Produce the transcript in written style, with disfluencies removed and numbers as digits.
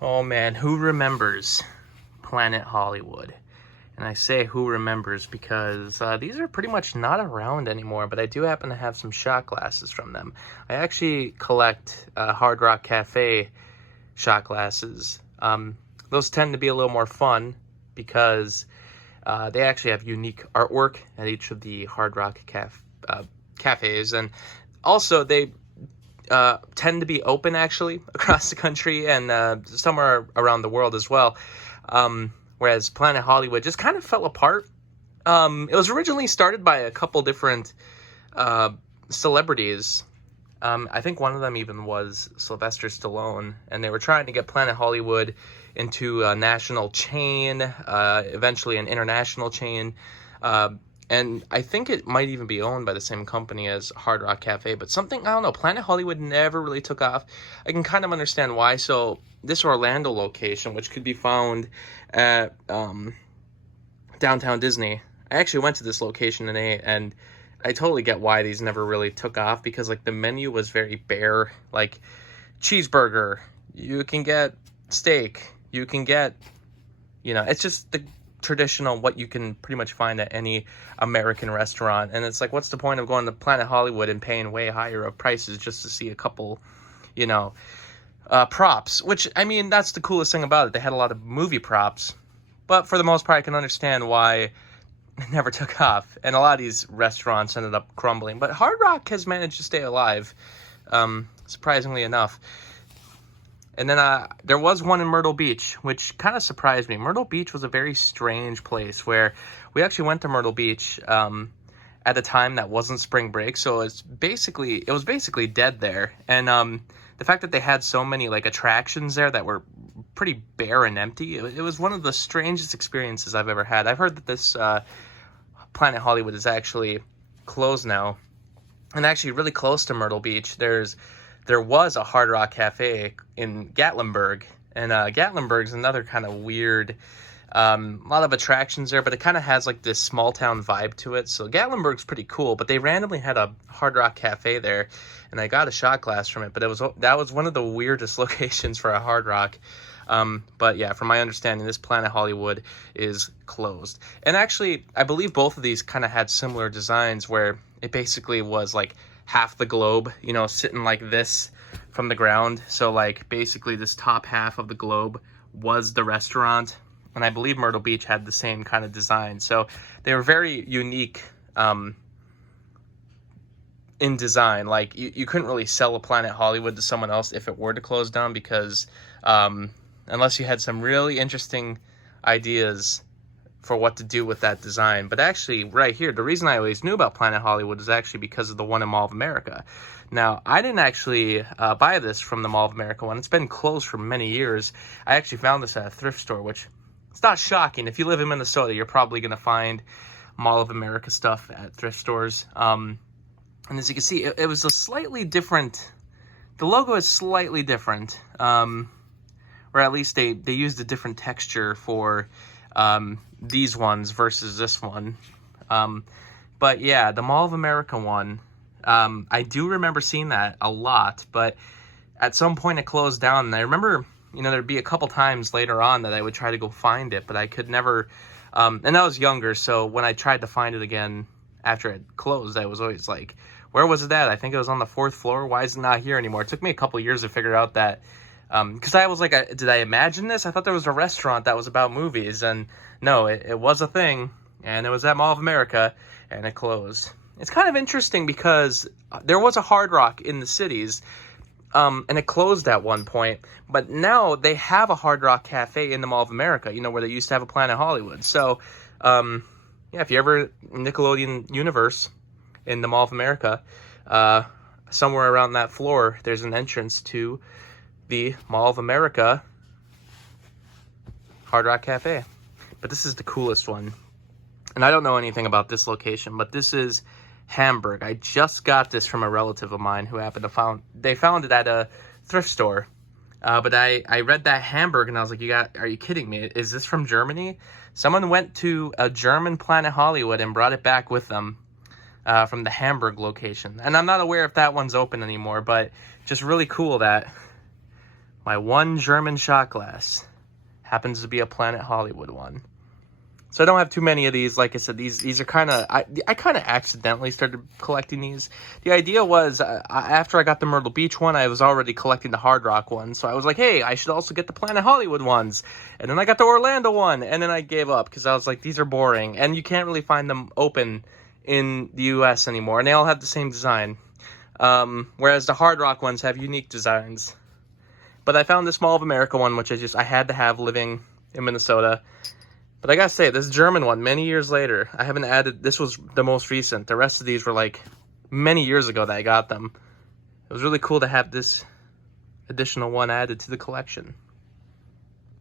Oh man, who remembers Planet Hollywood? And I say who remembers because these are pretty much not around anymore, but I do happen to have some shot glasses from them. I actually collect Hard Rock Cafe shot glasses. Those tend to be a little more fun because they actually have unique artwork at each of the Hard Rock cafes, and also they tend to be open actually across the country and somewhere around the world as well. Whereas Planet Hollywood just kind of fell apart. It was originally started by a couple different celebrities. I think one of them even was Sylvester Stallone, and they were trying to get Planet Hollywood into a national chain, eventually an international chain. And I think it might even be owned by the same company as Hard Rock Cafe, but something, I don't know, Planet Hollywood never really took off. I can kind of understand why. So this Orlando location, which could be found at downtown Disney, I actually went to this location today, and I totally get why these never really took off, because like the menu was very bare. Like cheeseburger, you can get steak, you can get, it's just the traditional what you can pretty much find at any American restaurant. And it's like, what's the point of going to Planet Hollywood and paying way higher of prices just to see a couple, props? Which, I mean, that's the coolest thing about it. They had a lot of movie props, but for the most part, I can understand why it never took off. And a lot of these restaurants ended up crumbling. But Hard Rock has managed to stay alive, surprisingly enough. And then there was one in Myrtle Beach, which kind of surprised me. Myrtle Beach was a very strange place where we actually went to Myrtle Beach at a time that wasn't spring break. So it was basically dead there. And the fact that they had so many like attractions there that were pretty bare and empty, it was one of the strangest experiences I've ever had. I've heard that this Planet Hollywood is actually closed now. And actually really close to Myrtle Beach, there was a Hard Rock Cafe in Gatlinburg, and Gatlinburg's another kind of weird, a lot of attractions there, but it kind of has like this small town vibe to it. So Gatlinburg's pretty cool, but they randomly had a Hard Rock Cafe there, and I got a shot glass from it, but that was one of the weirdest locations for a Hard Rock. But yeah, from my understanding, this Planet Hollywood is closed. And actually, I believe both of these kind of had similar designs where it basically was like half the globe, sitting like this from the ground. So like basically this top half of the globe was the restaurant. And I believe Myrtle Beach had the same kind of design. So they were very unique in design. Like you couldn't really sell a Planet Hollywood to someone else if it were to close down, because unless you had some really interesting ideas for what to do with that design. But actually, right here, the reason I always knew about Planet Hollywood is actually because of the one in Mall of America. Now, I didn't actually buy this from the Mall of America one. It's been closed for many years. I actually found this at a thrift store, which it's not shocking. If you live in Minnesota, you're probably going to find Mall of America stuff at thrift stores. And as you can see, it was a slightly different, the logo is slightly different, or at least they used a different texture for these ones versus this one. But yeah, the Mall of America one, I do remember seeing that a lot, but at some point it closed down. And I remember, there'd be a couple times later on that I would try to go find it, but I could never, and I was younger, so when I tried to find it again after it closed, I was always like, where was it at? I think it was on the 4th floor. Why is it not here anymore? It took me a couple years to figure out that, because I was like, did I imagine this? I thought there was a restaurant that was about movies, and no, it was a thing, and it was at Mall of America, and it closed. It's kind of interesting because there was a Hard Rock in the cities, and it closed at one point, but now they have a Hard Rock Cafe in the Mall of America, where they used to have a Planet Hollywood. So, yeah, if you ever Nickelodeon universe in the Mall of America, somewhere around that floor, there's an entrance to the Mall of America Hard Rock Cafe. But this is the coolest one. And I don't know anything about this location, but this is Hamburg. I just got this from a relative of mine who happened to found it at a thrift store. But I read that Hamburg and I was like, are you kidding me? Is this from Germany? Someone went to a German Planet Hollywood and brought it back with them from the Hamburg location. And I'm not aware if that one's open anymore, but just really cool that My one German shot glass happens to be a Planet Hollywood one. So I don't have too many of these. Like I said, these are kind of, I kind of accidentally started collecting these. The idea was, after I got the Myrtle Beach one, I was already collecting the Hard Rock one. So I was like, hey, I should also get the Planet Hollywood ones. And then I got the Orlando one, and then I gave up because I was like, these are boring. And you can't really find them open in the US anymore. And they all have the same design. Whereas the Hard Rock ones have unique designs. But I found this Mall of America one, which I had to have living in Minnesota. But I gotta say, this German one, many years later, I haven't added, this was the most recent. The rest of these were like many years ago that I got them. It was really cool to have this additional one added to the collection.